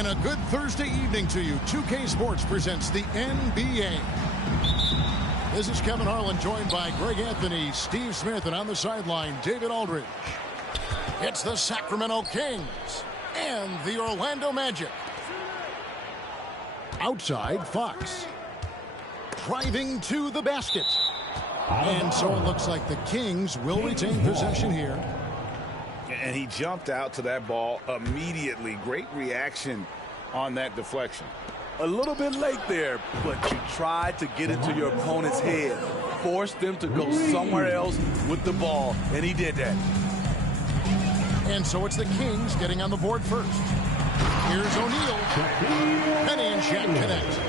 And a good Thursday evening to you. 2K Sports presents the NBA. This is Kevin Harlan, joined by Greg Anthony, Steve Smith, and on the sideline, David Aldridge. It's the Sacramento Kings and the Orlando Magic. Outside, Fox. Driving to the basket. And so it looks like the Kings will retain possession here. And he jumped out to that ball immediately. Great reaction on that deflection. A little bit late there, but you tried to get into your opponent's head. Forced them to go somewhere else with the ball, and he did that. And so it's the Kings getting on the board first. Here's O'Neal. Penny and Shaq connect.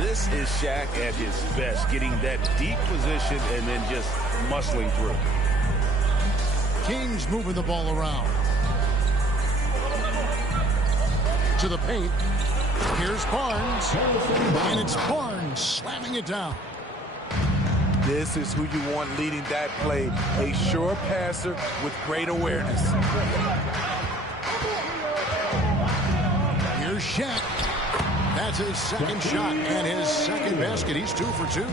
This is Shaq at his best, getting that deep position and then just muscling through. Kings moving the ball around. To the paint. Here's Barnes. And it's Barnes slamming it down. This is who you want leading that play. A sure passer with great awareness. Here's Shaq. That's his second shot and his second basket. He's 2 for 2.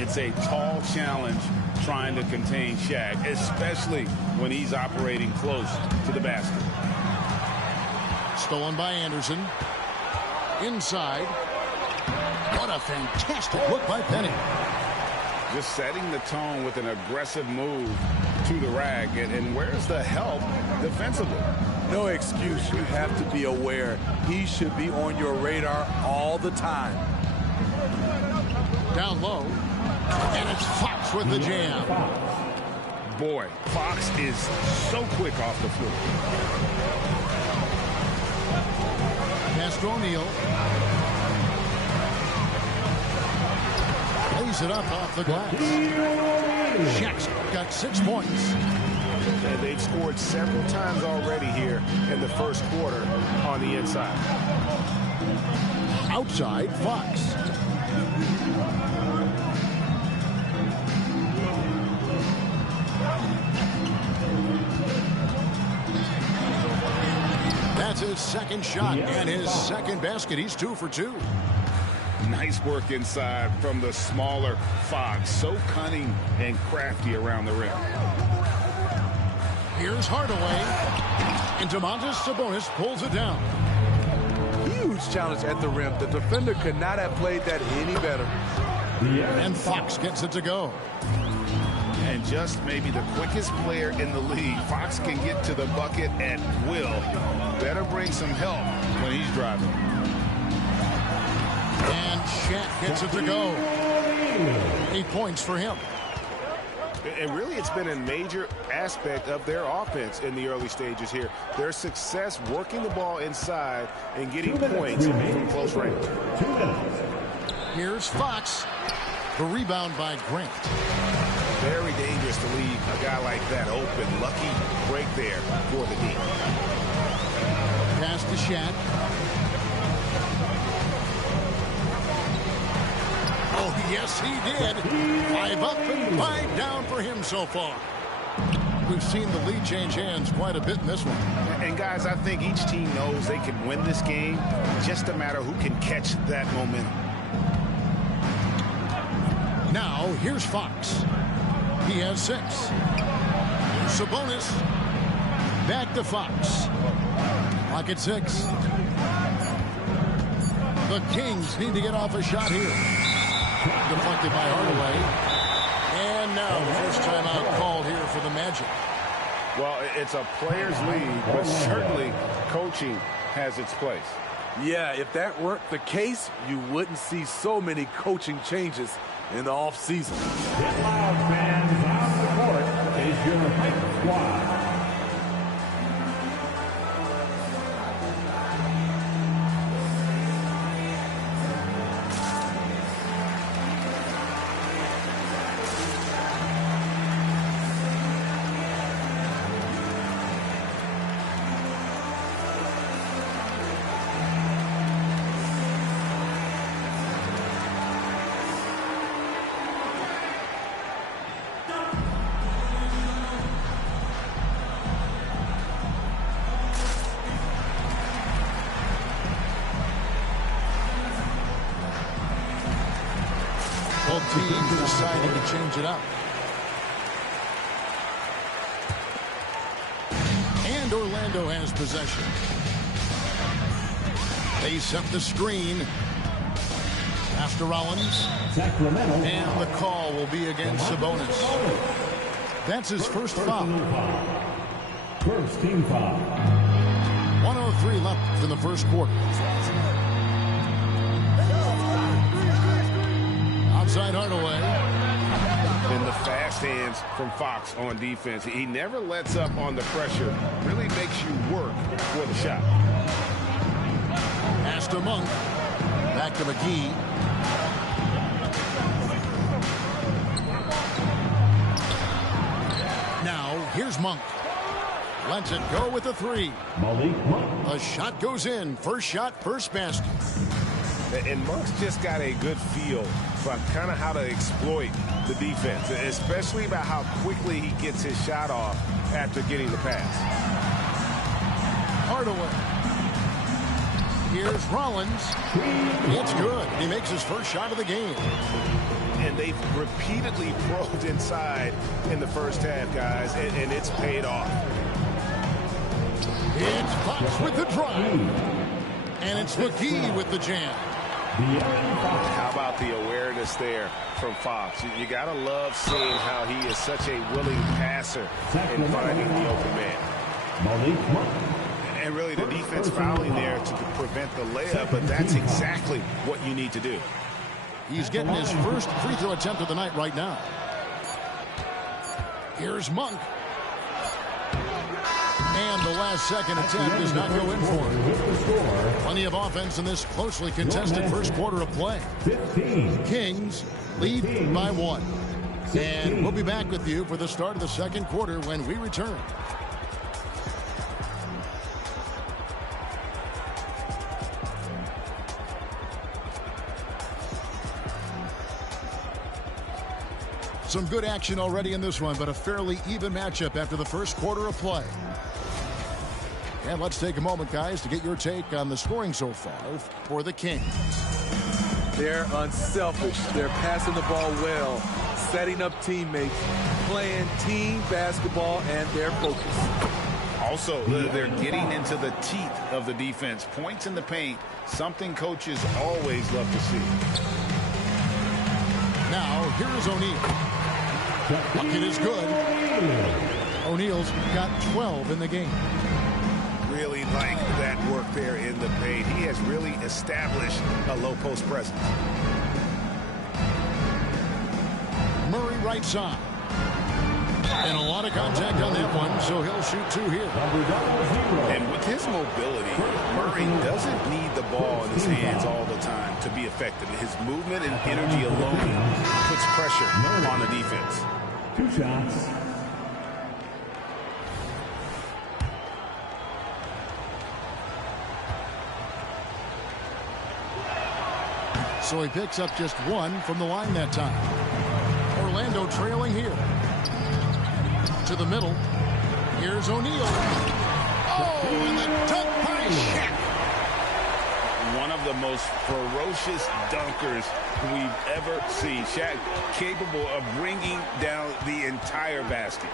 It's a tall challenge trying to contain Shaq, especially when he's operating close to the basket. Stolen by Anderson. Inside. What a fantastic look by Penny. Just setting the tone with an aggressive move to the rack. And where's the help defensively? No excuse. You have to be aware. He should be on your radar all the time. Down low. And it's Fox with the jam. Boy, Fox is so quick off the floor. Pass to O'Neal. Lays it up off the glass. Shaq's got 6 points. And they've scored several times already here in the first quarter on the inside. Outside, Fox. That's his second shot and his second basket. He's 2 for 2. Nice work inside from the smaller Fox. So cunning and crafty around the rim. Here's Hardaway. And Domantas Sabonis pulls it down. Huge challenge at the rim. The defender could not have played that any better. And Fox gets it to go. And just maybe the quickest player in the league. Fox can get to the bucket at will. Better bring some help when he's driving. And Shaq gets it to go. 8 points for him. And really, it's been a major aspect of their offense in the early stages here. Their success working the ball inside and getting points from close range. Here's Fox. The rebound by Grant. Very dangerous to leave a guy like that open. Lucky break there for the D. Pass to Shaq. Oh, yes, he did. 5 up and 5 down for him so far. We've seen the lead change hands quite a bit in this one. And, guys, I think each team knows they can win this game. Just a matter who can catch that momentum. Now, here's Fox. He has 6. Here's Sabonis. Back to Fox. Clock at 6. The Kings need to get off a shot here. Deflected by Hardaway. And now the first timeout called here for the Magic. Well, it's a player's league, but certainly coaching has its place. Yeah, if that weren't the case, you wouldn't see so many coaching changes in the offseason. Get loud, fans. On the court is your hype squad. Both teams deciding to change it up. And Orlando has possession. They set the screen. After Rollins. Sacramento. And the call will be against Sabonis. That's his first foul. First team foul. 1:03 left in the first quarter. Outside Hardaway. And the fast hands from Fox on defense. He never lets up on the pressure. Really makes you work for the shot. Pass to Monk. Back to McGee. Now, here's Monk. Lets it go with the three. Malik Monk. A shot goes in. First shot, first basket. And Monk's just got a good feel for kind of how to exploit the defense, especially about how quickly he gets his shot off after getting the pass. Hardaway. Here's Rollins. It's good. He makes his first shot of the game. And they've repeatedly probed inside in the first half, guys, and it's paid off. It's Fox with the drive. And it's McGee with the jam. How about the awareness there from Fox? You got to love seeing how he is such a willing passer in finding the open man. Malik Monk. And really the defense fouling there to prevent the layup, but that's exactly what you need to do. He's getting his first free throw attempt of the night right now. Here's Monk. And the last second attempt does not go in for him. Plenty of offense in this closely contested first quarter of play. 15. Kings lead by 1. And we'll be back with you for the start of the second quarter when we return. Some good action already in this one, but a fairly even matchup after the first quarter of play. And let's take a moment, guys, to get your take on the scoring so far for the Kings. They're unselfish. They're passing the ball well, setting up teammates, playing team basketball, and they're focused. Also, they're getting into the teeth of the defense. Points in the paint, something coaches always love to see. Now, here is O'Neal. Bucket is good. O'Neal's got 12 in the game. Really like that work there in the paint. He has really established a low post presence. Murray right side. And a lot of contact on that one, so he'll shoot 2 here. And with his mobility, Murray doesn't need the ball in his hands all the time to be effective. His movement and energy alone puts pressure on the defense. 2 shots. So he picks up just 1 from the line that time. Orlando trailing here. To the middle. Here's O'Neal. Oh, and the dunk by Shaq. One of the most ferocious dunkers we've ever seen. Shaq capable of bringing down the entire basket.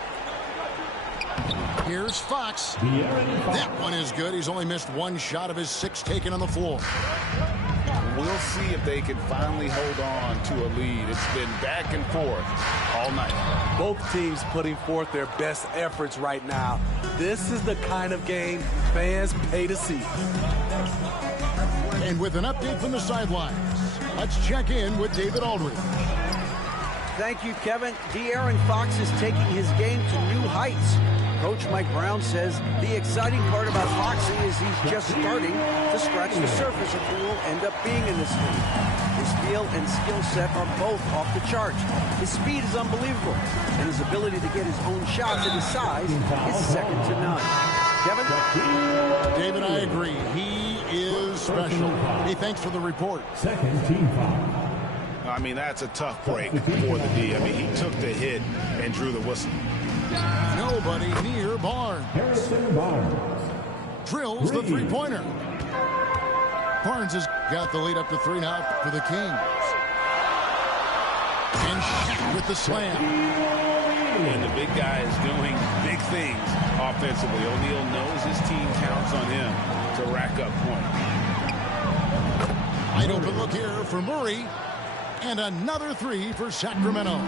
Here's Fox. That one is good. He's only missed 1 shot of his 6 taken on the floor. We'll see if they can finally hold on to a lead. It's been back and forth all night. Both teams putting forth their best efforts right now. This is the kind of game fans pay to see. And with an update from the sidelines, let's check in with David Aldridge. Thank you, Kevin. De'Aaron Fox is taking his game to new heights. Coach Mike Brown says the exciting part about Foxy is he's just starting to scratch the surface of who will end up being in this league. His feel and skill set are both off the charts. His speed is unbelievable, and his ability to get his own shots and his size is second to none. Kevin? David, I agree. He is special. Hey, thanks for the report. Second team foul. I mean, that's a tough break for the D. I mean, he took the hit and drew the whistle. Nobody near Barnes. Harrison Barnes. Drills the three-pointer. Barnes has got the lead up to 3 now for the Kings. And Shaq with the slam. And the big guy is doing big things offensively. O'Neal knows his team counts on him to rack up points. Wide open look here for Murray. And another three for Sacramento.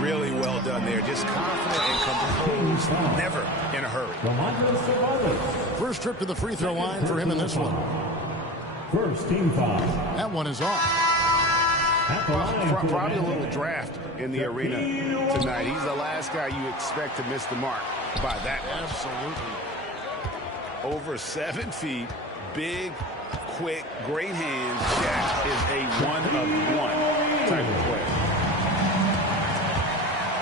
Really well done there. Just confident and composed. Never in a hurry. First trip to the free throw line for him in this one. First team foul. That one is off. Probably a little draft in the arena tonight. He's the last guy you expect to miss the mark by that much. Absolutely. Over 7 feet, big, quick, great hands. Shaq is a one-of-one type of player.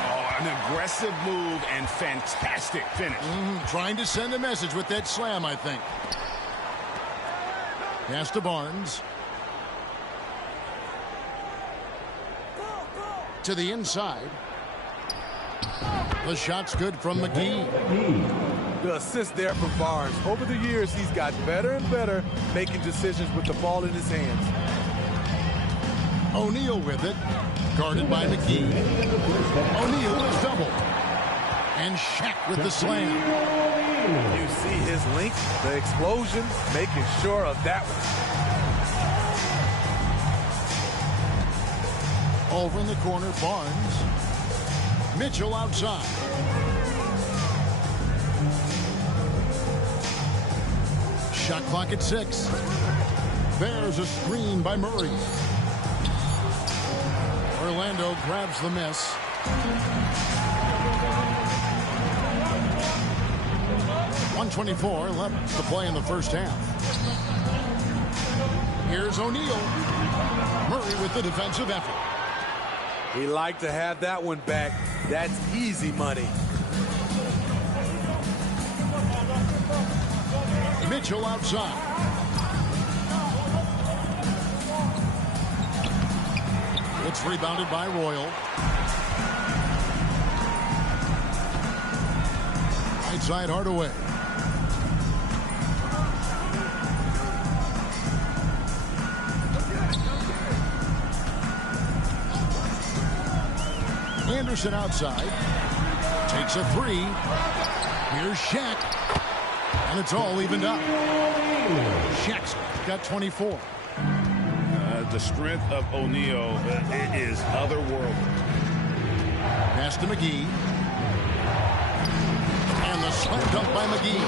Oh, an aggressive move and fantastic finish. Trying to send a message with that slam, I think. Pass to Barnes. To the inside. The shot's good from McGee. The assist there from Barnes. Over the years, he's gotten better and better making decisions with the ball in his hands. O'Neal with it. Guarded by McGee. O'Neal is doubled. And Shaq with the slam. You see his link, the explosion, making sure of that one. Over in the corner, Barnes. Mitchell outside. Shot clock at 6. There's a screen by Murray. Orlando grabs the miss. .124 left to play in the first half. Here's O'Neal. Murray with the defensive effort. He liked to have that one back. That's easy money. Mitchell outside. It's rebounded by Royal. Right side Hardaway. Anderson outside. Takes a three. Here's Shaq. And it's all evened up. Shaq's got 24. The strength of O'Neal is otherworldly. Pass to McGee. And the slam dunk by McGee.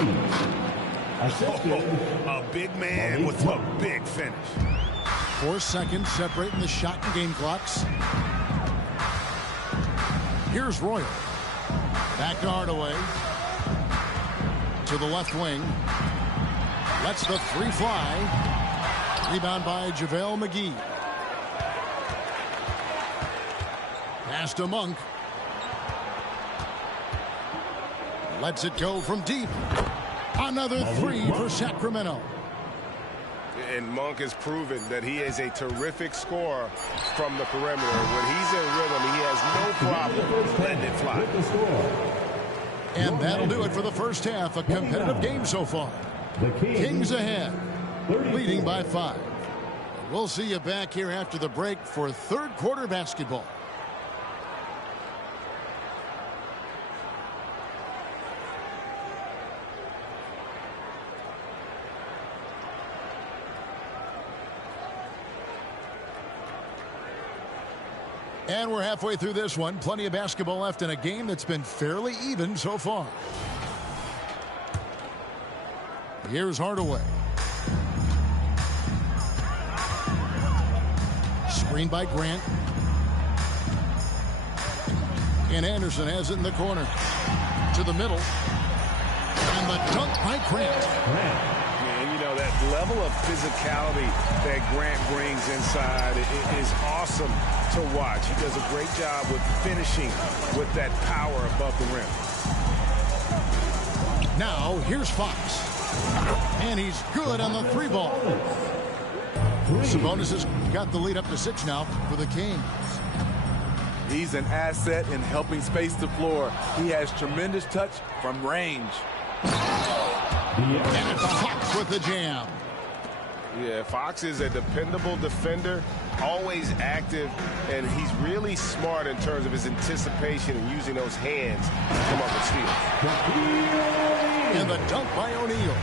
A big man with a big finish. 4 seconds separating the shot and game clocks. Here's Royal. Back to Hardaway. To the left wing. Lets the three fly. Rebound by JaVale McGee. Pass to Monk. Lets it go from deep. Another three for Sacramento. And Monk has proven that he is a terrific scorer from the perimeter. When he's in rhythm, he has no problem letting it fly. And that'll do it for the first half. A competitive game so far. The Kings ahead, leading by 5. We'll see you back here after the break for third quarter basketball. And we're halfway through this one. Plenty of basketball left in a game that's been fairly even so far. Here's Hardaway. Screen by Grant. And Anderson has it in the corner. To the middle. And the dunk by Grant. And you know, that level of physicality that Grant brings inside is awesome to watch. He does a great job with finishing with that power above the rim. Now, here's Fox. And he's good on the 3 ball. Sabonis has got the lead up to 6 now for the Kings. He's an asset in helping space the floor. He has tremendous touch from range. And it's Fox with the jam. Yeah, Fox is a dependable defender, always active, and he's really smart in terms of his anticipation and using those hands to come up with steals. And the dunk by O'Neal.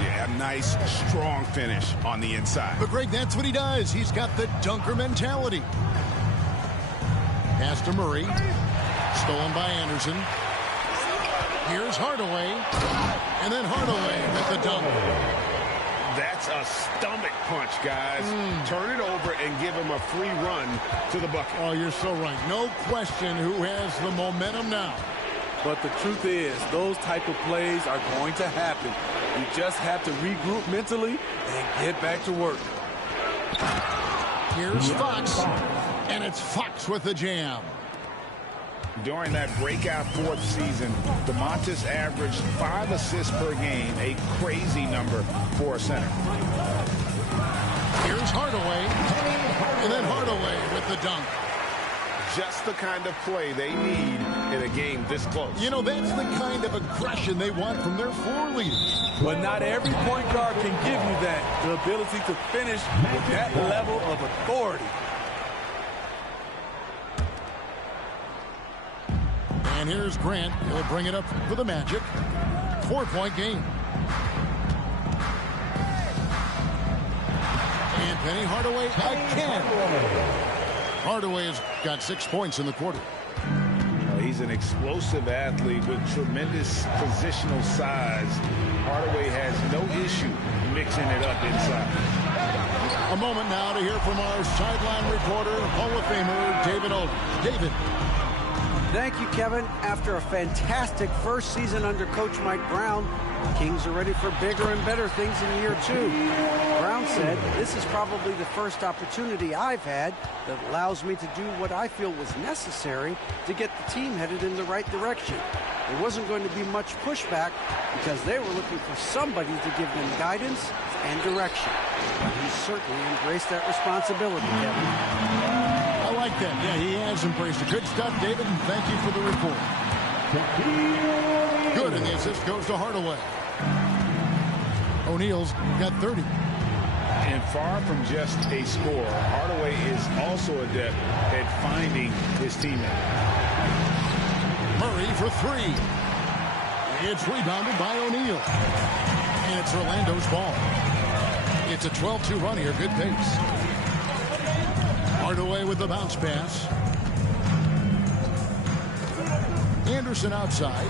Yeah, a nice, strong finish on the inside. But, Greg, that's what he does. He's got the dunker mentality. Pass to Murray. Stolen by Anderson. Here's Hardaway. And then Hardaway with the dunk. That's a stomach punch, guys. Turn it over and give him a free run to the bucket. Oh, you're so right. No question who has the momentum now. But the truth is, those type of plays are going to happen. You just have to regroup mentally and get back to work. Here's Fox. And it's Fox with the jam. During that breakout fourth season, DeMontis averaged 5 assists per game, a crazy number for a center. Here's Hardaway. And then Hardaway with the dunk. Just the kind of play they need in a game this close. You know, that's the kind of aggression they want from their floor leaders. But not every point guard can give you that, the ability to finish with that level of authority. And here's Grant. He'll bring it up for the Magic. 4-point game. And Penny Hardaway again. Hardaway has got 6 points in the quarter. He's an explosive athlete with tremendous positional size. Hardaway has no issue mixing it up inside. A moment now to hear from our sideline reporter, Hall of Famer David Aldridge. David. Thank you, Kevin. After a fantastic first season under Coach Mike Brown, the Kings are ready for bigger and better things in year 2. Brown said, "This is probably the first opportunity I've had that allows me to do what I feel was necessary to get the team headed in the right direction. There wasn't going to be much pushback because they were looking for somebody to give them guidance and direction." He certainly embraced that responsibility, Kevin. I like that. Yeah, he has embraced it. Good stuff, David, and thank you for the report. Good, and the assist goes to Hardaway. O'Neal's got 30. And far from just a scorer, Hardaway is also adept at finding his teammate. Murray for 3. It's rebounded by O'Neal. And it's Orlando's ball. It's a 12-2 run here. Good pace. Hardaway with the bounce pass. Anderson outside.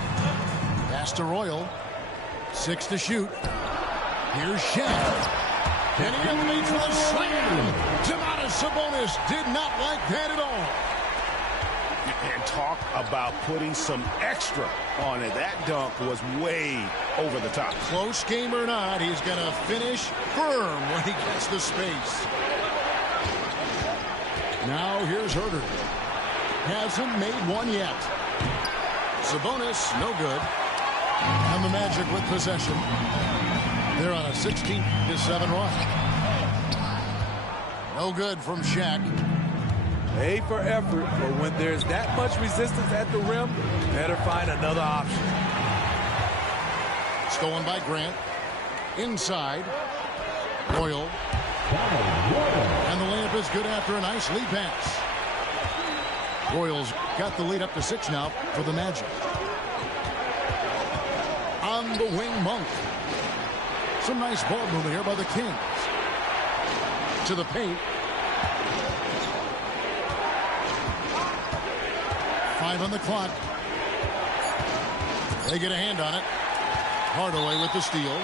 Pass to Royal. 6 to shoot. Here's Shaq. And he elevates with a slam. Domantas Sabonis did not like that at all. And talk about putting some extra on it. That dunk was way over the top. Close game or not, he's going to finish firm when he gets the space. Now here's Herter. Hasn't made one yet. Sabonis, no good. And the Magic with possession. They're on a 16-7 run. No good from Shaq. A for effort, but when there's that much resistance at the rim, better find another option. Stolen by Grant. Inside. Royal. And the layup is good after a nice lead pass. Royals got the lead up to 6 now for the Magic. On the wing, Monk. Some nice ball movement here by the Kings. To the paint. 5 on the clock. They get a hand on it. Hardaway with the steal.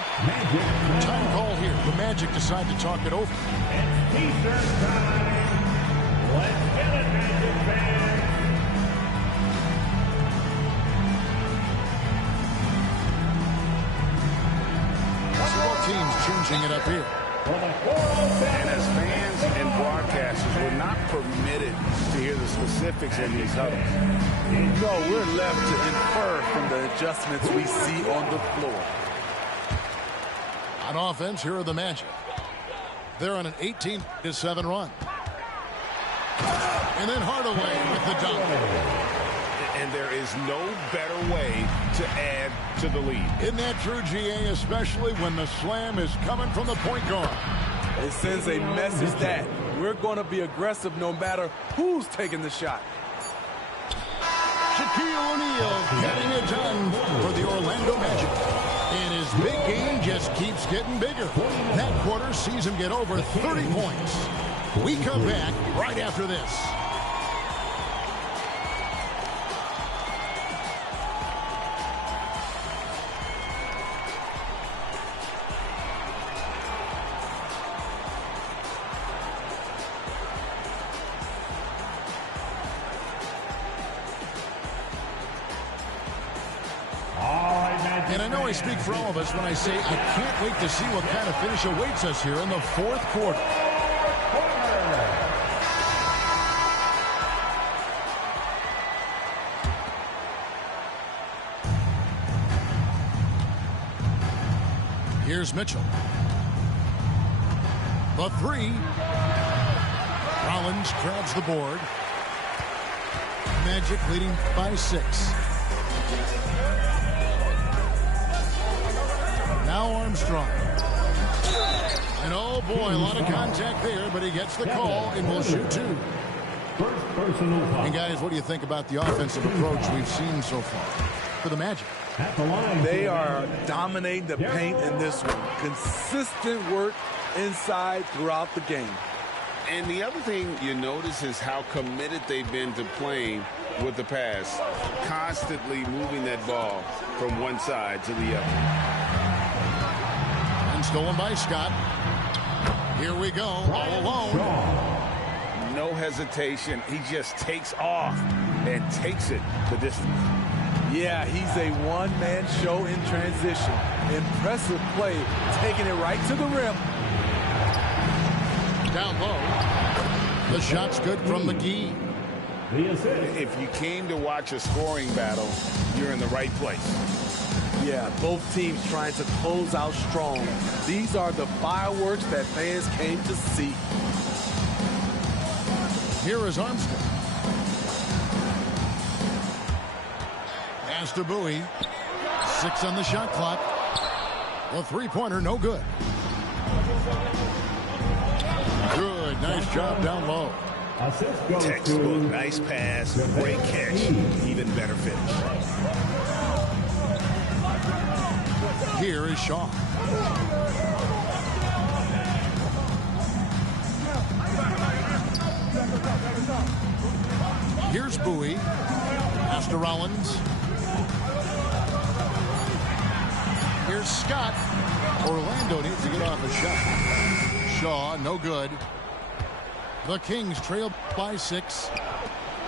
Time call here. The Magic decide to talk it over. It's Eastern time. Let's get it, Magic fans. Both teams changing it up here. And as fans and broadcasters, we're not permitted to hear the specifics in these huddles. No, we're left to infer from the adjustments we see on the floor. On offense, here are the Magic. They're on an 18-7 run. And then Hardaway with the dunk. and there is no better way to add to the lead. Isn't that true, GA, especially when the slam is coming from the point guard? It sends a message that we're going to be aggressive no matter who's taking the shot. Shaquille O'Neal getting it done for the Orlando Magic. And his big game just keeps getting bigger. That quarter sees him get over 30 points. We come back right after this. And I know I speak for all of us when I say I can't wait to see what kind of finish awaits us here in the fourth quarter. Here's Mitchell. The three. Rollins grabs the board. Magic leading by 6. Now Armstrong. And oh boy, a lot of contact there, but he gets the call and will shoot 2. And guys, what do you think about the offensive approach we've seen so far for the Magic? They are dominating the paint in this one. Consistent work inside throughout the game. And the other thing you notice is how committed they've been to playing with the pass, constantly moving that ball from one side to the other. And stolen by Scott. Here we go, all alone. No hesitation. He just takes off and takes it the distance. Yeah, he's a one-man show in transition. Impressive play, taking it right to the rim. Down low. The shot's good from McGee. If you came to watch a scoring battle, you're in the right place. Yeah, both teams trying to close out strong. These are the fireworks that fans came to see. Here is Armstrong. Pass to Bowie. 6 on the shot clock. The three-pointer, no good. Good, nice job down low. Textbook, nice pass, great catch, even better finish. Here is Shaw. Here's Bowie. Pass to Rollins. Here's Scott. Orlando needs to get off a shot. Shaw, no good. The Kings trail by 6.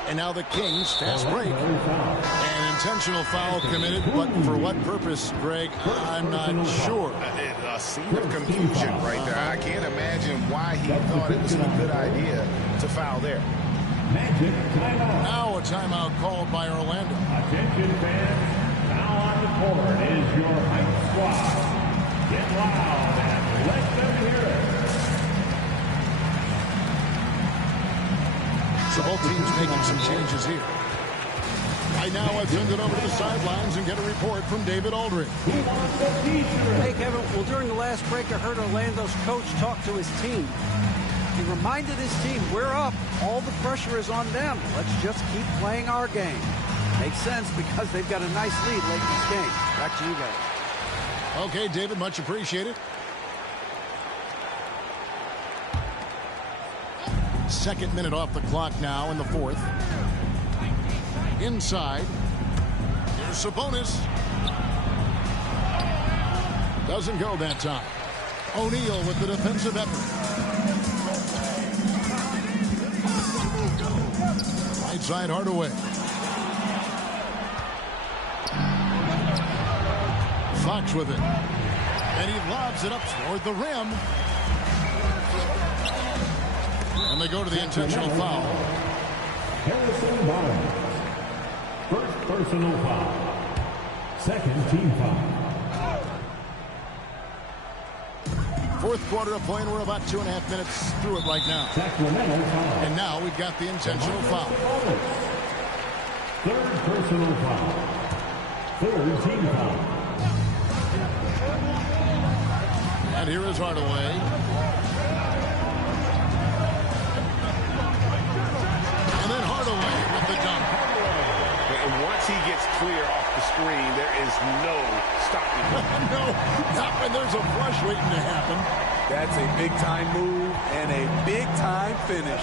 And now the Kings fast break. An intentional foul committed, but for what purpose, Greg? I'm not sure. A scene of confusion right there. I can't imagine why he thought it was a good idea to foul there. Magic timeout. Now a timeout called by Orlando. Attention fans, now on the court is your hype squad. Get loud and let them hear it. So both teams making some changes here. Right now, I've turned it over to the sidelines and get a report from David Aldridge. Hey, Kevin. Well, during the last break, I heard Orlando's coach talk to his team. He reminded his team, we're up. All the pressure is on them. Let's just keep playing our game. Makes sense because they've got a nice lead late in this game. Back to you guys. Okay, David, much appreciated. Second minute off the clock now in the fourth. Inside. Here's Sabonis. Doesn't go that time. O'Neal with the defensive effort. Right side Hardaway. Fox with it. And he lobs it up toward the rim. And they go to the intentional foul. Harrison Barnes. First personal foul. Second team foul. Fourth quarter of play, and we're about 2.5 minutes through it right now. Sacramento foul. And now we've got the intentional foul. Third personal foul. Third team foul. And here is Hardaway. And then Hardaway with the dunk. And once he gets clear off the screen, there is no stopping him. No, not when there's a flush waiting to happen. That's a big-time move and a big-time finish.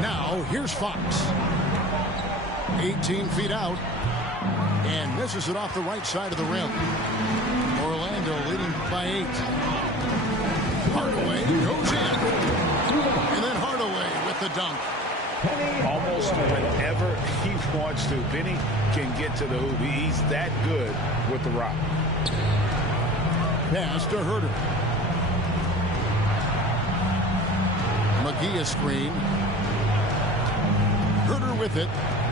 Now, here's Fox. 18 feet out. And misses it off the right side of the rim. Orlando leading by 8. Hardaway goes in. And then Hardaway with the dunk. Almost whenever he wants to, Benny can get to the hoop. He's that good with the rock. Pass to Herter. McGee a screen. Herter with it.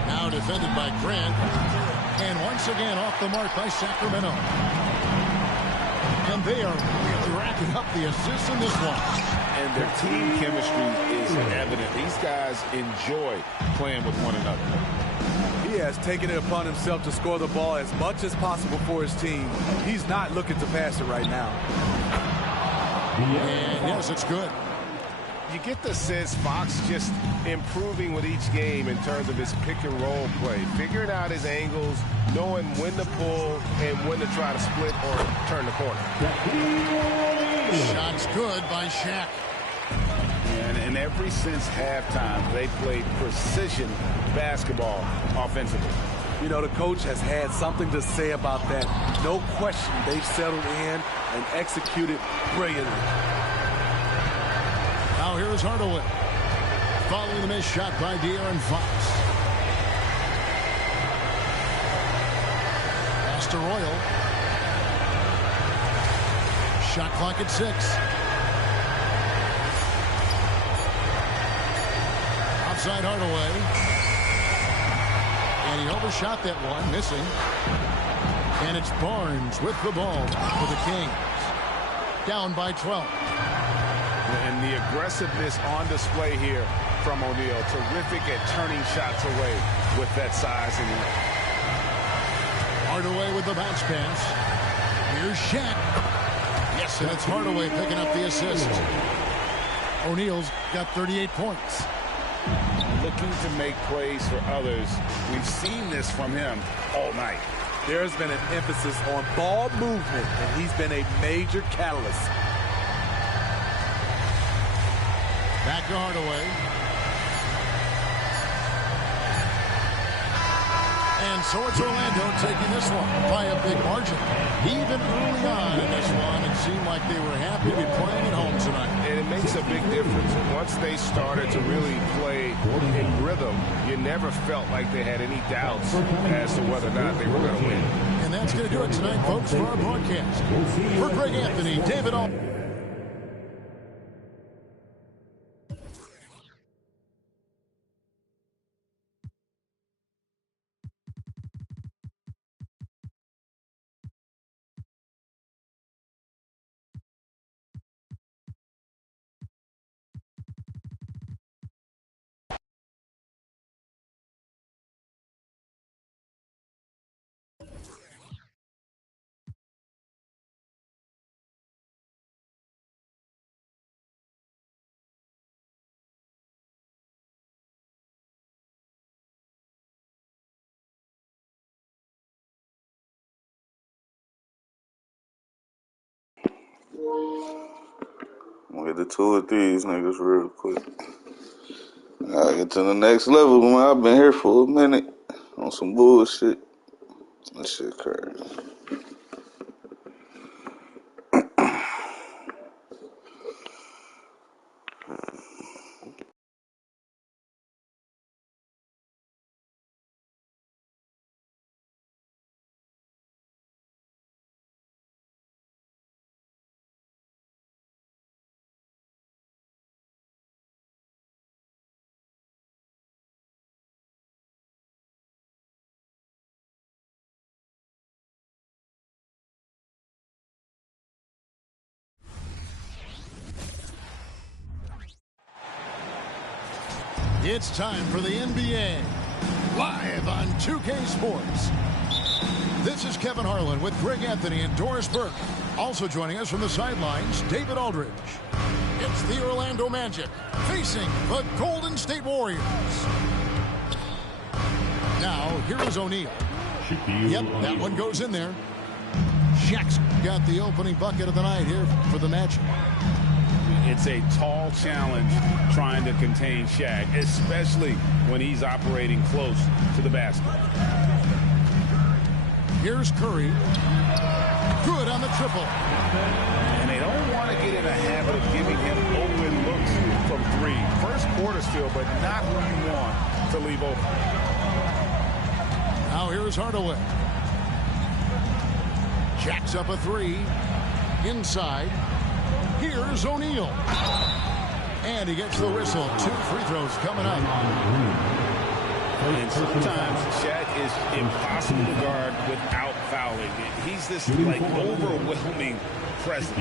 Now defended by Grant. And once again off the mark by Sacramento. And they are really racking up the assists in this one. And their team chemistry is evident. These guys enjoy playing with one another. He has taken it upon himself to score the ball as much as possible for his team. He's not looking to pass it right now. And yes, it's good. You get the sense Fox just improving with each game in terms of his pick and roll play, figuring out his angles, knowing when to pull and when to try to split or turn the corner. Shots good by Shaq. And ever since halftime, they played precision basketball offensively. You know, the coach has had something to say about that. No question, they've settled in and executed brilliantly. Now here's Hardaway. Following the missed shot by De'Aaron Fox. Pass to Royal. Shot clock at 6. Outside Hardaway. And he overshot that one, missing. And it's Barnes with the ball for the Kings. Down by 12. And the aggressiveness on display here from O'Neal. Terrific at turning shots away with that size and length. Hardaway with the bounce pass. Here's Shaq. Yes, and it's Hardaway picking up the assist. O'Neal's got 38 points. Looking to make plays for others. We've seen this from him all night. There's been an emphasis on ball movement, and he's been a major catalyst. Back to Hardaway. And so it's Orlando taking this one by a big margin. Even early on in this one, it seemed like they were happy to be playing at home tonight. And it makes a big difference. Once they started to really play in rhythm, you never felt like they had any doubts as to whether or not they were going to win. And that's going to do it tonight, folks, for our broadcast. For Greg Anthony, David Aldridge. I'm gonna get the 2 or 3s niggas real quick. I get to the next level, man. I've been here for a minute on some bullshit. That shit crazy. It's time for the NBA, live on 2K Sports. This is Kevin Harlan with Greg Anthony and Doris Burke. Also joining us from the sidelines, David Aldridge. It's the Orlando Magic facing the Golden State Warriors. Now, here is O'Neal. Yep, that one goes in there. Shaq's got the opening bucket of the night here for the Magic. It's a tall challenge trying to contain Shaq, especially when he's operating close to the basket. Here's Curry. Good on the triple. And they don't want to get in a habit of giving him open looks from three. First quarter still, but not who you want to leave open. Now here's Hardaway. Jacks up a three. Inside. Here's O'Neal. And he gets the whistle. 2 free throws coming up. And sometimes Shaq is impossible to guard without fouling. He's this like overwhelming presence.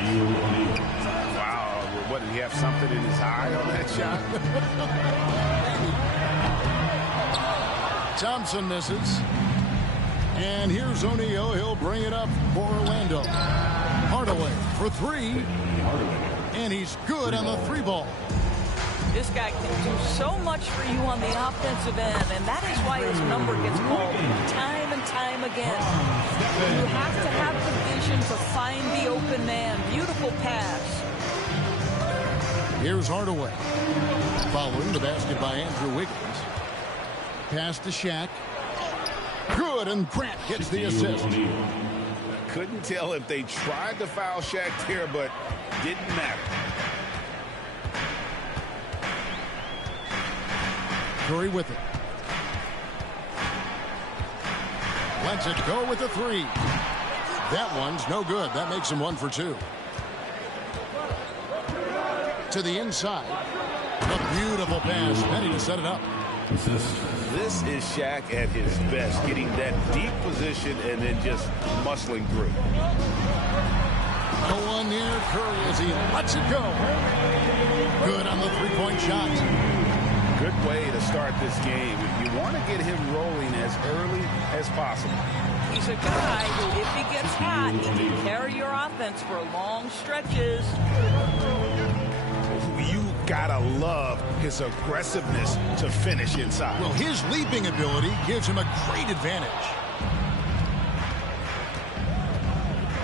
Wow, what, did he have something in his eye on that shot? Thompson misses. And here's O'Neal. He'll bring it up for Orlando. Hardaway for 3. And he's good on the 3 ball. This guy can do so much for you on the offensive end, and that is why his number gets called time and time again. You have to have the vision to find the open man. Beautiful pass. Here's Hardaway. Following the basket by Andrew Wiggins. Pass to Shaq. Good, and Grant gets the assist. Couldn't tell if they tried to foul Shaq there, but didn't matter. Curry with it. Lets it go with the 3. That one's no good. That makes him 1 for 2. To the inside. A beautiful pass. Penny to set it up. This is Shaq at his best, getting that deep position and then just muscling through. No one near Curry as he lets it go. Good on the 3-point shot. Good way to start this game. You want to get him rolling as early as possible. He's a guy who, if he gets hot, he can carry your offense for long stretches. You gotta love his aggressiveness to finish inside. Well, his leaping ability gives him a great advantage.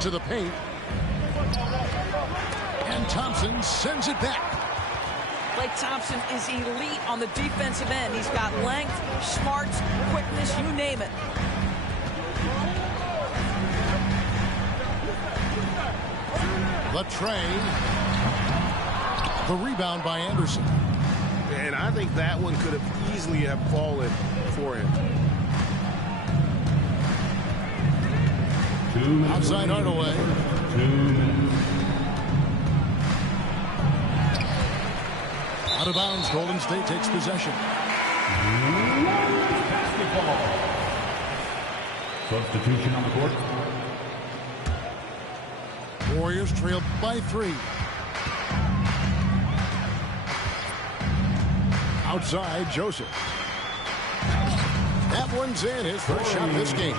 To the paint. And Thompson sends it back. Klay Thompson is elite on the defensive end. He's got length, smarts, quickness, you name it. The tray. The rebound by Anderson. And I think that one could have easily have fallen for him. Outside Hardaway. 2 minutes. Out of bounds, Golden State takes possession. Basketball. Substitution on the court. Warriors trail by 3. Outside, Joseph. That one's in. His first shot this game.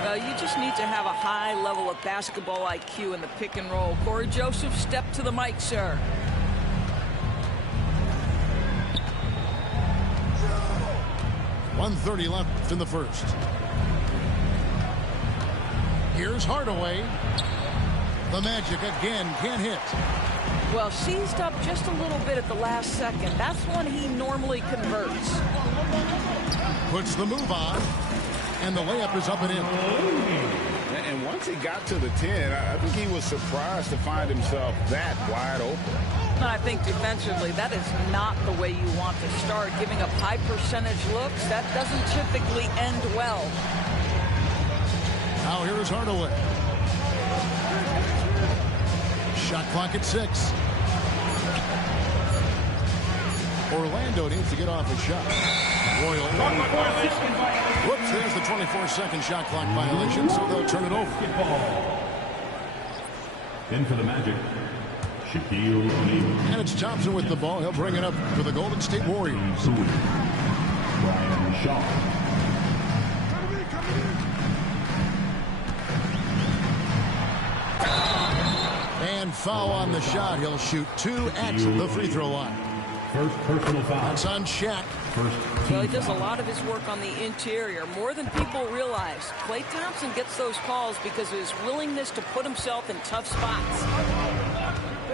Well, you just need to have a high level of basketball IQ in the pick and roll. Corey Joseph, step to the mic, sir. .130 left in the first. Here's Hardaway. The Magic again can't hit. Well, seized up just a little bit at the last second. That's when he normally converts. Puts the move on. And the layup is up and in. And once he got to the 10, I think he was surprised to find himself that wide open. And I think defensively, that is not the way you want to start. Giving up high percentage looks, that doesn't typically end well. Now here is Hardaway. Shot clock at 6. Orlando needs to get off a shot. Royal. Whoops, there's the 24-second shot clock violation, so they'll turn it over. In for the Magic, Shaquille O'Neal. And it's Thompson with the ball. He'll bring it up for the Golden State Warriors. Brian Shaw. And foul on the shot. He'll shoot 2 at the free throw line. First personal foul. That's on Shaq. Well, he does a lot of his work on the interior, more than people realize. Klay Thompson gets those calls because of his willingness to put himself in tough spots.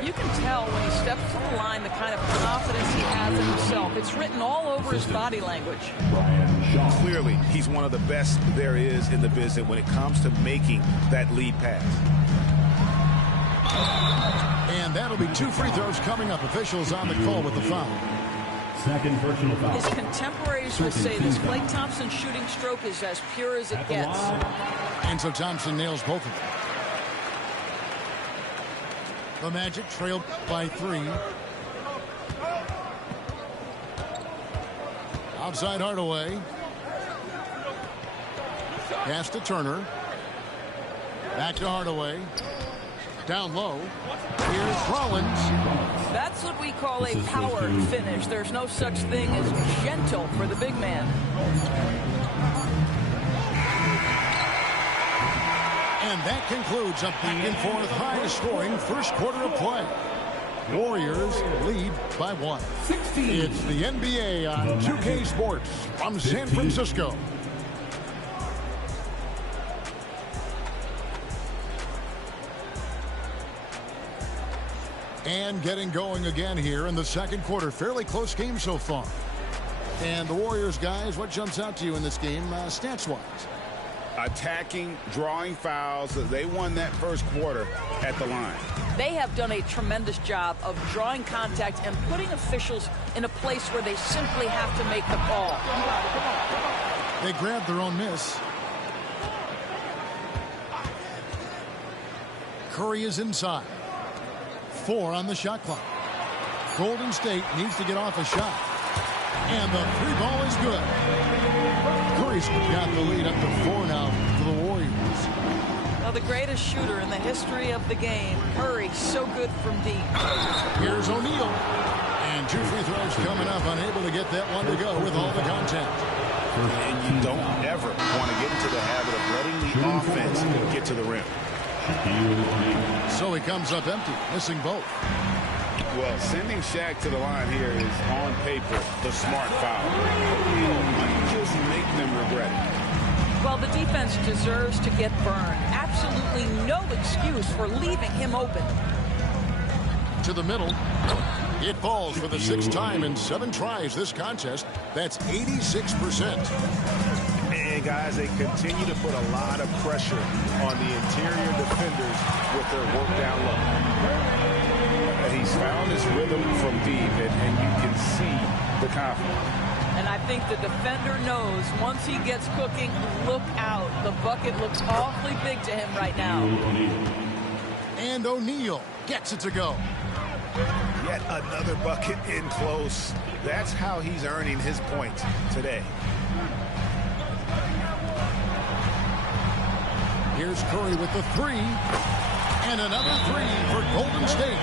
You can tell when he steps to the line the kind of confidence he has in himself. It's written all over his body language. Clearly, he's one of the best there is in the business when it comes to making that lead pass. And that'll be 2 free throws coming up. Officials on the call with the foul. Second personal foul. His contemporaries will say this Klay Thompson shooting stroke is as pure as it gets. And so Thompson nails both of them. The Magic trailed by 3. Outside Hardaway. Pass to Turner. Back to Hardaway. Down low. Here's Rollins. That's what we call a power finish. There's no such thing as gentle for the big man. And that concludes a back-and-forth high-scoring first quarter of play. Warriors lead by 1. It's the NBA on 2K Sports from San Francisco. And getting going again here in the second quarter. Fairly close game so far. And the Warriors, guys, what jumps out to you in this game stats-wise? Attacking, drawing fouls. They won that first quarter at the line. They have done a tremendous job of drawing contact and putting officials in a place where they simply have to make the call. They grabbed their own miss. Curry is inside. 4 on the shot clock. Golden State needs to get off a shot. And the 3 ball is good. Curry's got the lead up to 4 now for the Warriors. Well, the greatest shooter in the history of the game, Curry, so good from deep. Here's O'Neal. And 2 free throws coming up, unable to get that one to go with all the contact. And you don't ever want to get into the habit of letting the offense get to the rim. So he comes up empty, missing both. Well, sending Shaq to the line here is on paper the smart foul. O'Neal might just make them regret it. Well, the defense deserves to get burned. Absolutely no excuse for leaving him open. To the middle. It falls for the 6th time in 7 tries this contest. That's 86%. And guys, they continue to put a lot of pressure on the interior defenders with their work down low. He's found his rhythm from deep, and you can see the confidence. And I think the defender knows once he gets cooking, look out. The bucket looks awfully big to him right now. And O'Neal gets it to go. Yet another bucket in close. That's how he's earning his points today. Here's Curry with the 3. And another 3 for Golden State.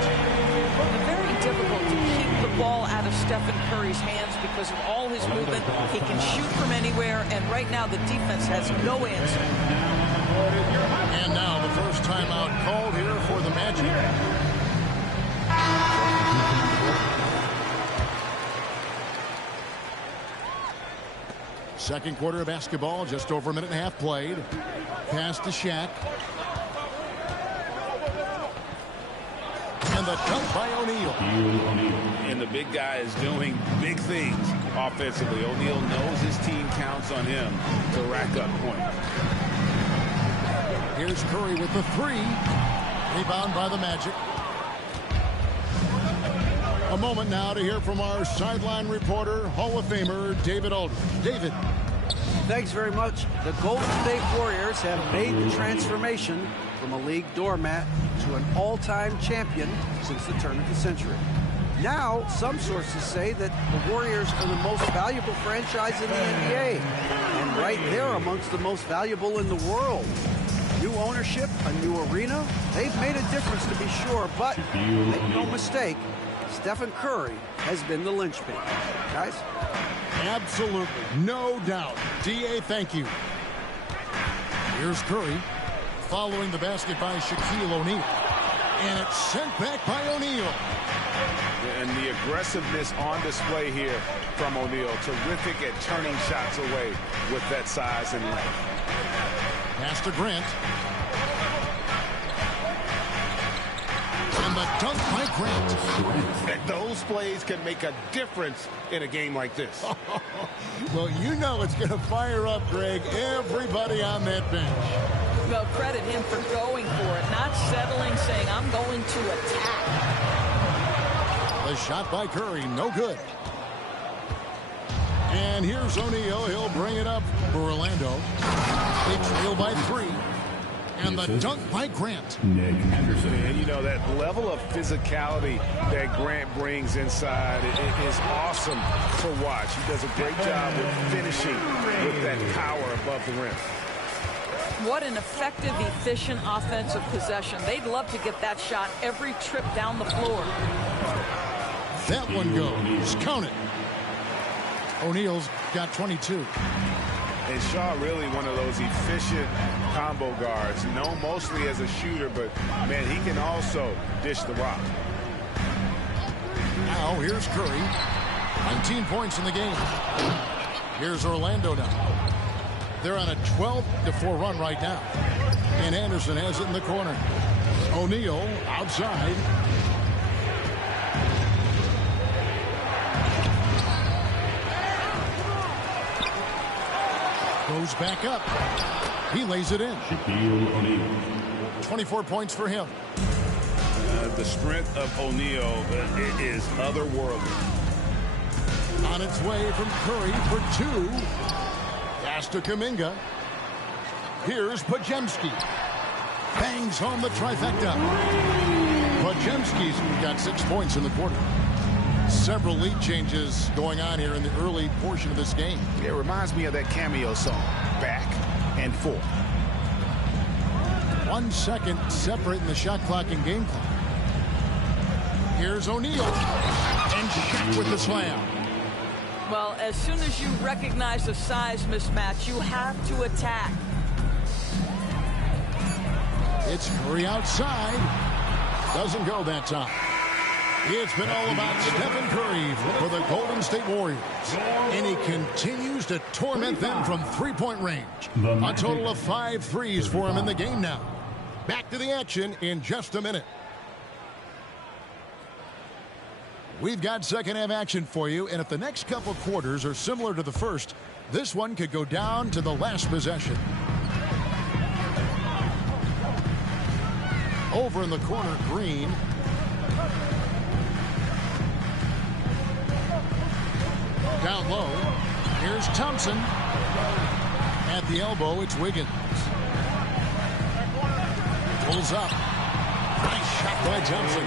Very difficult to keep the ball out of Stephen Curry's hands because of all his movement. He can shoot from anywhere, and right now the defense has no answer. And now the first timeout called here for the Magic. Second quarter of basketball, just over a minute and a half played. Pass to Shaq. And the dunk by O'Neal. And the big guy is doing big things offensively. O'Neal knows his team counts on him to rack up points. Here's Curry with the 3. Rebound by the Magic. A moment now to hear from our sideline reporter, Hall of Famer David Aldridge. David. Thanks very much. The Golden State Warriors have made the transformation from a league doormat to an all-time champion since the turn of the century. Now, some sources say that the Warriors are the most valuable franchise in the NBA, and right there amongst the most valuable in the world. New ownership, a new arena, they've made a difference to be sure, but make no mistake, Stephen Curry has been the linchpin. Guys? Absolutely. No doubt. D.A., thank you. Here's Curry following the basket by Shaquille O'Neal. And it's sent back by O'Neal. And the aggressiveness on display here from O'Neal. Terrific at turning shots away with that size and length. Pass to Grant. And the dunk by Grant. And those plays can make a difference in a game like this. Well, you know it's going to fire up, Greg, everybody on that bench. Well, credit him for going for it, not settling, saying, I'm going to attack. The shot by Curry, no good. And here's O'Neal. He'll bring it up for Orlando. They trail by 3. And the dunk by Grant. Nick Henderson. And you know, that level of physicality that Grant brings inside is awesome to watch. He does a great job with finishing with that power above the rim. What an effective, efficient offensive possession. They'd love to get that shot every trip down the floor. That one goes. Count it. O'Neal's got 22. And Shaw really one of those efficient combo guards, known mostly as a shooter, but, man, he can also dish the rock. Now here's Curry. 19 points in the game. Here's Orlando now. They're on a 12-4 run right now. And Anderson has it in the corner. O'Neal outside. Goes back up. He lays it in. 24 points for him. The strength of O'Neal is otherworldly. On its way from Curry for 2. Pass to Kuminga. Here's Podziemski. Bangs home the trifecta. Podziemski's got 6 points in the quarter. Several lead changes going on here in the early portion of this game. It reminds me of that cameo song, Back and Forth. 1 second separating the shot clock and game clock. Here's O'Neal. And Shaq with the slam. Well, as soon as you recognize the size mismatch, you have to attack. It's Curry outside. Doesn't go that time. It's been all about Stephen Curry for the Golden State Warriors. And he continues to torment them from three-point range. A total of 5 threes for him in the game now. Back to the action in just a minute. We've got second-half action for you, and if the next couple quarters are similar to the first, this one could go down to the last possession. Over in the corner, Green. Down low. Here's Thompson. At the elbow, it's Wiggins. Pulls up. Nice shot by Thompson.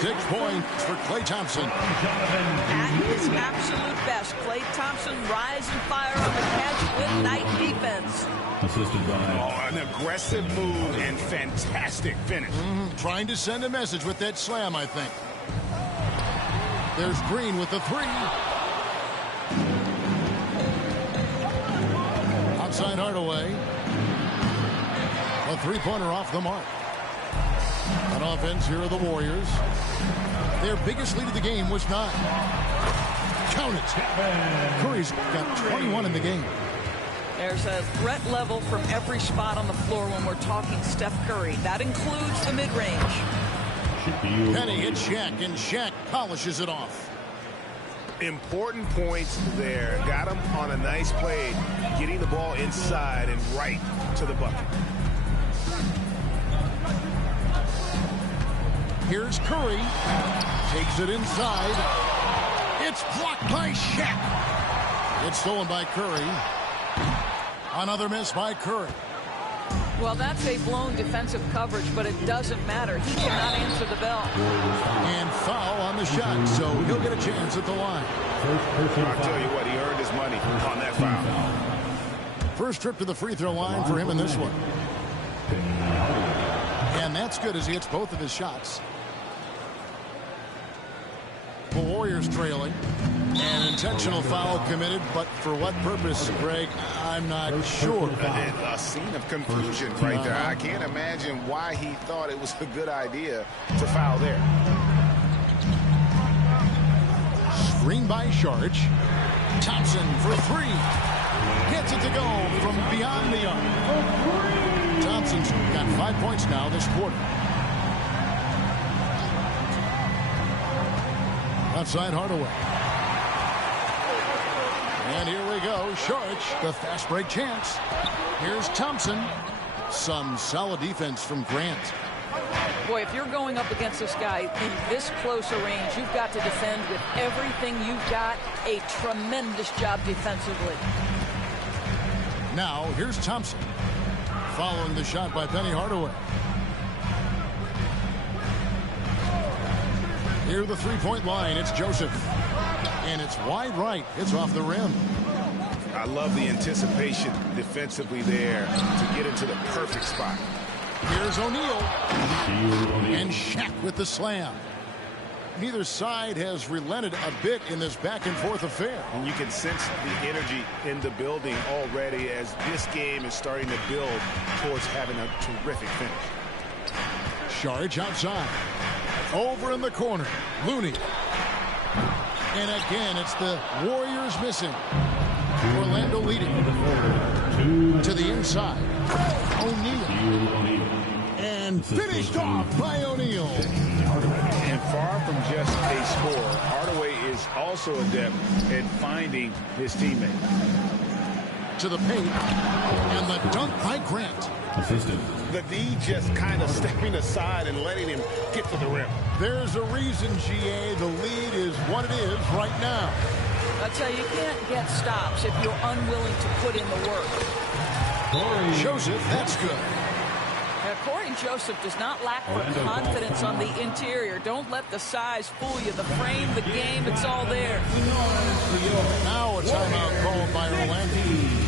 6 points for Klay Thompson. At his absolute best, Klay Thompson rise and fire on the catch with night defense. Assisted by an aggressive move and fantastic finish. Trying to send a message with that slam, I think. There's Green with the 3. Outside Hardaway. A three-pointer off the mark. On offense, here are the Warriors. Their biggest lead of the game was 9. Count it. Curry's got 21 in the game. There's a threat level from every spot on the floor when we're talking Steph Curry. That includes the mid-range. Penny hits Shaq, and Shaq polishes it off. Important points there. Got him on a nice play, getting the ball inside and right to the bucket. Here's Curry. Takes it inside. It's blocked by Shaq. It's stolen by Curry. Another miss by Curry. Well, that's a blown defensive coverage, but it doesn't matter. He cannot answer the bell. And foul on the shot, so he'll get a chance at the line. I'll tell you what, he earned his money on that foul. First trip to the free throw line for him in this one. And that's good as he hits both of his shots. The Warriors trailing. An intentional foul committed, but for what purpose, Greg? I'm not sure. A scene of confusion right there. I can't imagine why he thought it was a good idea to foul there. Screen by Sharge. Thompson for three. Gets it to go from beyond the arc. Thompson's got 5 points now this quarter. Outside Hardaway. And here we go. Sharge, the fast break chance. Here's Thompson. Some solid defense from Grant. Boy, if you're going up against this guy in this close a range, you've got to defend with everything you've got. A tremendous job defensively. Now, here's Thompson. Following the shot by Penny Hardaway. Near the three-point line, it's Joseph. And it's wide right. It's off the rim. I love the anticipation defensively there to get into the perfect spot. Here's O'Neal. And Shaq with the slam. Neither side has relented a bit in this back-and-forth affair. And you can sense the energy in the building already as this game is starting to build towards having a terrific finish. Sharge outside. Over in the corner. Looney. And again, it's the Warriors missing. Orlando leading. To the inside. O'Neal. And finished off by O'Neal. And far from just a score, Hardaway is also adept at finding his teammate. To the paint. And the dunk by Grant. The D just kind of stepping aside and letting him get to the rim. There's a reason, GA, the lead is what it is right now. I tell you, you can't get stops if you're unwilling to put in the work. Joseph, that's good. Now, Corey Joseph does not lack for confidence on the interior. Don't let the size fool you. The frame, the game, it's all there. Now a timeout called by Orlando.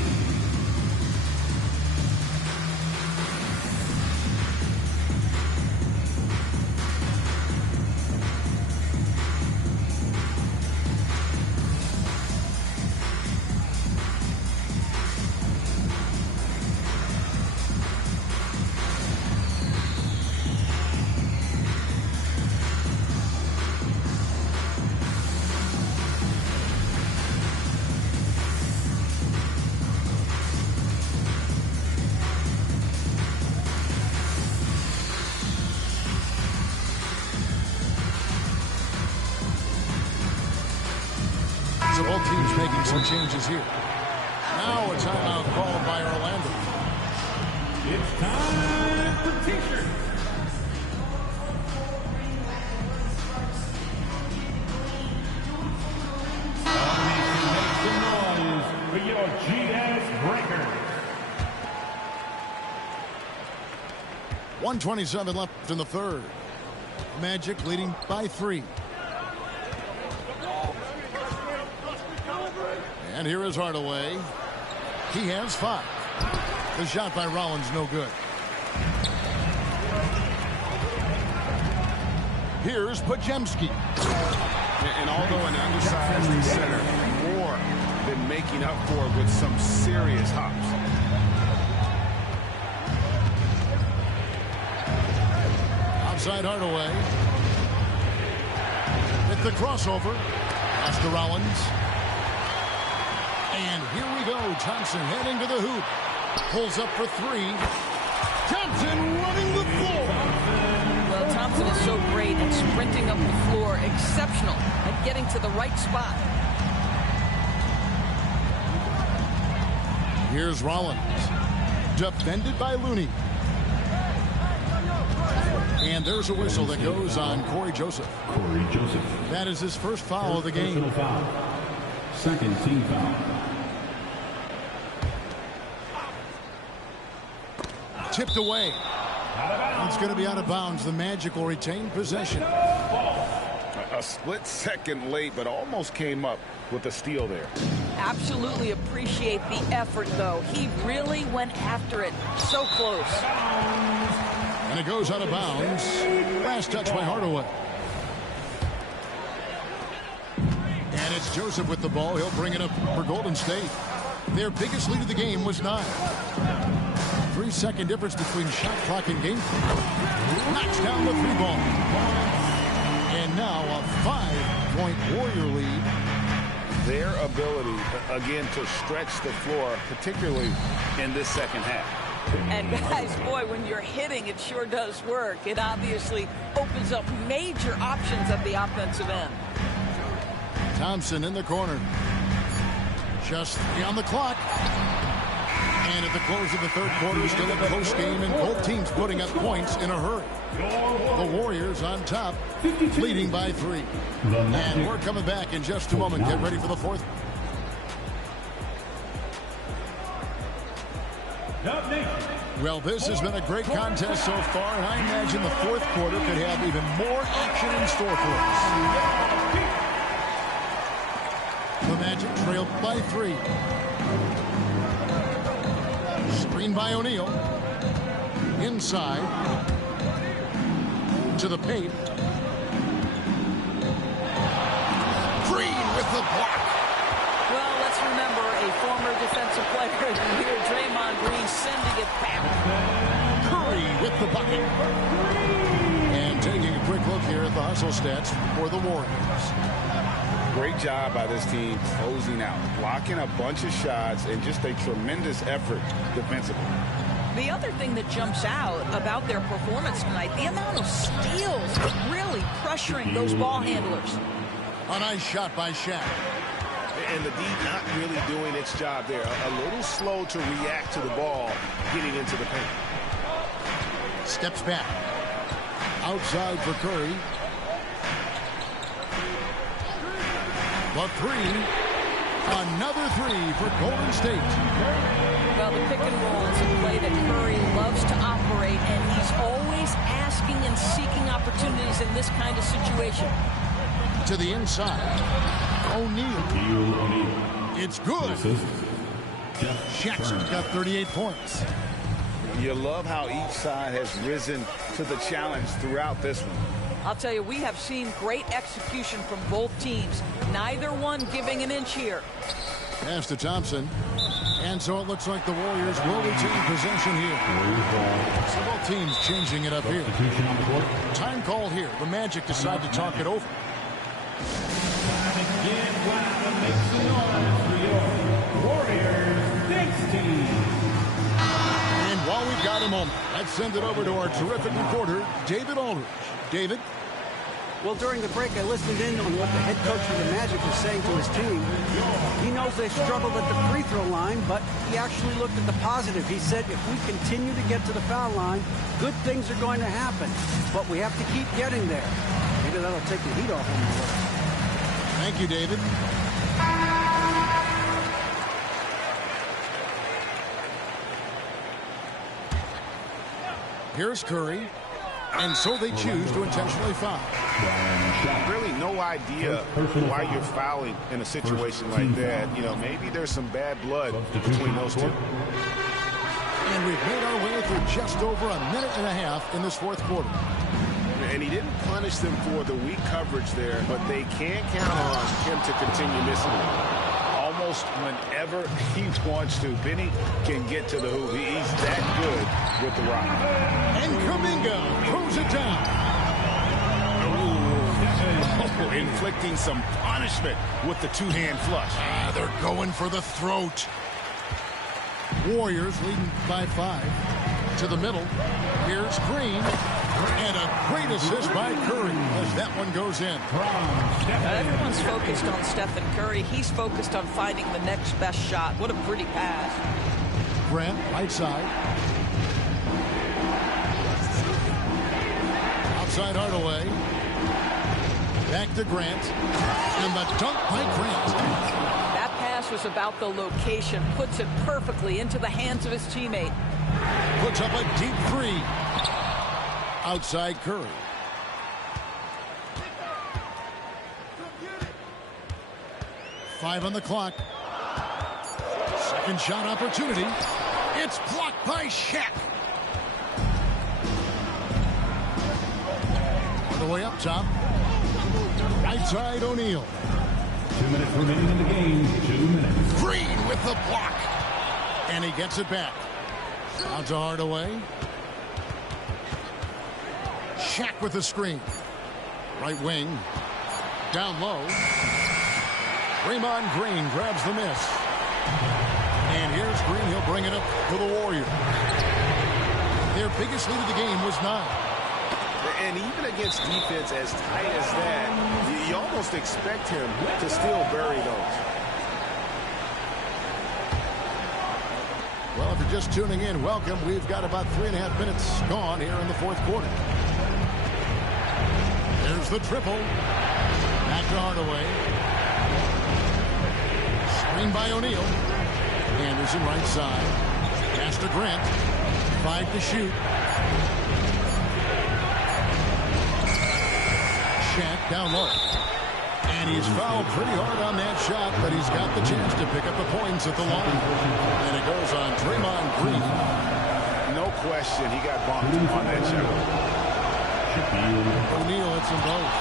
So both teams making some changes here. Now a timeout called by Orlando. It's time for T-shirts. Make some noise for your GS Breakers. 1:27 left in the third. Magic leading by 3. And here is Hardaway. He has 5. The shot by Rollins, no good. Here's Pajemski. And although an undersized center, more than making up for it with some serious hops. Outside Hardaway. With the crossover. Pass to Rollins. And here we go. Thompson heading to the hoop. Pulls up for 3. Thompson running the floor. Well, Thompson is so great at sprinting up the floor. Exceptional at getting to the right spot. Here's Rollins. Defended by Looney. And there's a whistle that goes on Corey Joseph. Corey Joseph. That is his first foul of the game. Foul. Second team foul. Tipped away. It's going to be out of bounds. The Magic will retain possession. A split second late, but almost came up with a steal there. Absolutely appreciate the effort, though. He really went after it. So close. And it goes out of bounds. Last touch by Hardaway. it's Joseph with the ball. He'll bring it up for Golden State. Their biggest lead of the game was 9. 3-second difference between shot clock and game clock. Knocks down the 3-ball. And now a 5-point Warrior lead. Their ability, again, to stretch the floor, particularly in this second half. And guys, boy, when you're hitting, it sure does work. It obviously opens up major options at the offensive end. Thompson in the corner. Just 3 on the clock. And at the close of the third quarter, still a close game, and both teams putting up points in a hurry. The Warriors on top, leading by 3. And we're coming back in just a moment. Get ready for the fourth. Well, this has been a great contest so far, and I imagine the fourth quarter could have even more action in store for us. The Magic trailed by 3. Screen by O'Neal. Inside. To the paint. Green with the block. Well, let's remember a former defensive player of the year, Draymond Green, sending it back. Curry with the bucket. And taking a quick look here at the hustle stats for the Warriors. Great job by this team closing out, blocking a bunch of shots, and just a tremendous effort defensively. The other thing that jumps out about their performance tonight, the amount of steals, really pressuring those ball handlers. A nice shot by Shaq. And the D not really doing its job there. A little slow to react to the ball getting into the paint. Steps back. Outside for Curry. The 3. Another 3 for Golden State. Well, the pick and roll is a play that Curry loves to operate, and he's always asking and seeking opportunities in this kind of situation. To the inside. O'Neal. It's good. Shaq's got 38 points. You love how each side has risen to the challenge throughout this one. I'll tell you, we have seen great execution from both teams. Neither one giving an inch here. Pass to Thompson. And so it looks like the Warriors will retain possession here. So both teams changing it up here. Time called here. The Magic decide to talk it over. And while we've got a moment, let's send it over to our terrific reporter, David Aldridge. David? Well, during the break, I listened in on what the head coach of the Magic was saying to his team. He knows they struggled at the free throw line, but he actually looked at the positive. He said, if we continue to get to the foul line, good things are going to happen. But we have to keep getting there. Maybe that'll take the heat off him a little. Thank you, David. Here's Curry. And so they choose to intentionally foul. Really no idea why you're fouling in a situation like that. You know, maybe there's some bad blood between those two. And we've made our way through just over a minute and a half in this fourth quarter. And he didn't punish them for the weak coverage there, but they can't count on him to continue missing it. Almost whenever he wants to. Benny can get to the hoop. He's that good with the rock. And Kuminga throws it down. Oh, inflicting some punishment with the two-hand flush. They're going for the throat. Warriors leading by 5. To the middle. Here's Green. And a great assist by Curry as that one goes in. Everyone's focused on Stephen Curry. He's focused on finding the next best shot. What a pretty pass. Grant, right side. Outside Hardaway. Back to Grant. And the dunk by Grant. That pass was about the location. Puts it perfectly into the hands of his teammate. Puts up a deep 3. Outside Curry. Five on the clock. Second shot opportunity. It's blocked by Shaq. All the way up top. Right side O'Neal. 2 minutes remaining in the game. 2 minutes. Green with the block. And he gets it back. Out to Hardaway. Shaq with the screen. Right wing. Down low. Draymond Green grabs the miss. And here's Green. He'll bring it up to the Warriors. Their biggest lead of the game was 9. And even against defense as tight as that, you almost expect him to still bury those. Well, if you're just tuning in, welcome. We've got about 3.5 minutes gone here in the fourth quarter. There's the triple. Back to Hardaway. Screen by O'Neal. Anderson right side. Pass to Grant. 5 to shoot. Shaq down low. And he's fouled pretty hard on that shot, but he's got the chance to pick up the points at the line. And it goes on Draymond Green. No question, he got bumped on that shot. O'Neal hits them both.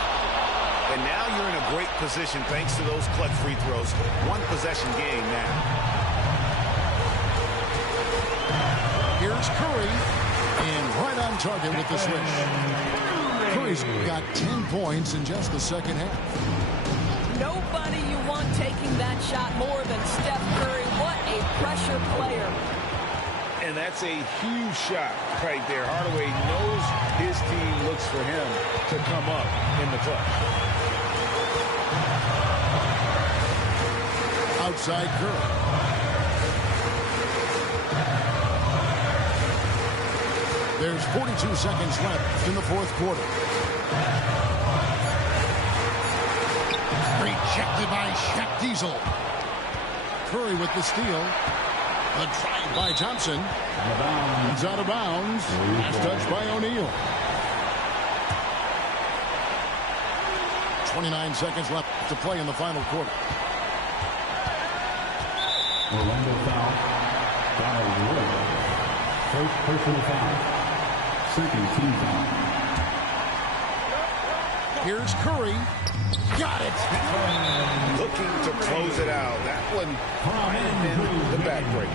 And now you're in a great position thanks to those clutch free throws. One possession game now. Here's Curry. And right on target with the switch. Curry's got 10 points in just the second half. Nobody you want taking that shot more than Steph Curry. What a pressure player. And that's a huge shot right there. Hardaway knows his team looks for him to come up in the clutch. Outside Curry. There's 42 seconds left in the fourth quarter. Rejected by Shaq Diesel. Curry with the steal. The drive by Thompson. He's out of bounds. Last touch by O'Neal. 29 seconds left to play in the final quarter. Orlando foul. Donald Wood. First personal foul. Second team foul. Here's Curry. Got it. Looking to close it out. That one might have been the backbreak.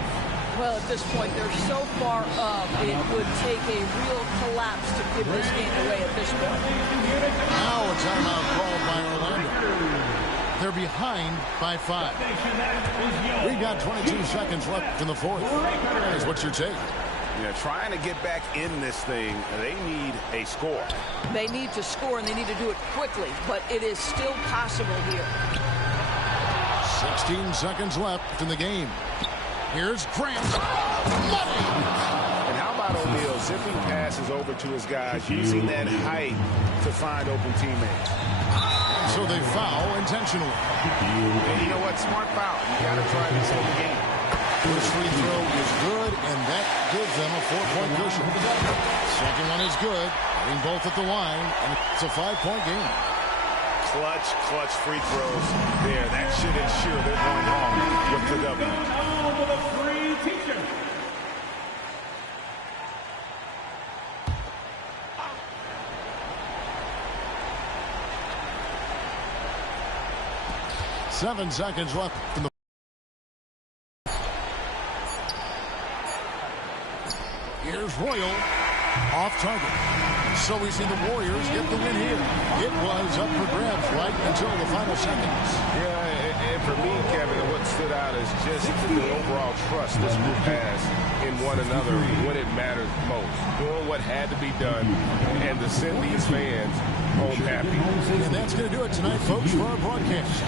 Well, at this point, they're so far up, it would take a real collapse to give this game away at this point. Now a timeout called by Orlando. They're behind by 5. We got 22 seconds left in the fourth. Here's what's your take? Yeah, trying to get back in this thing, they need a score. They need to score, and they need to do it quickly, but it is still possible here. 16 seconds left in the game. Here's Grant. Money! And how about O'Neal zipping passes over to his guys, using that height to find open teammates. So they foul intentionally. And you know what? Smart foul. You got to try this whole game. First free throw is good, and that gives them a 4-point cushion. Second one is good, hitting both at the line, and it's a 5-point game. Clutch free throws there. That should ensure they're going home with the W. Now with a free teacher. Seven seconds left in the. Here's Royal off target. So we see the Warriors get the win here. It was up for grabs right until the final seconds. Yeah, and for me, Kevin, what stood out is just the overall trust this group has in one another when it matters most. Doing what had to be done and to send these fans home happy. And that's going to do it tonight, folks, for our broadcast.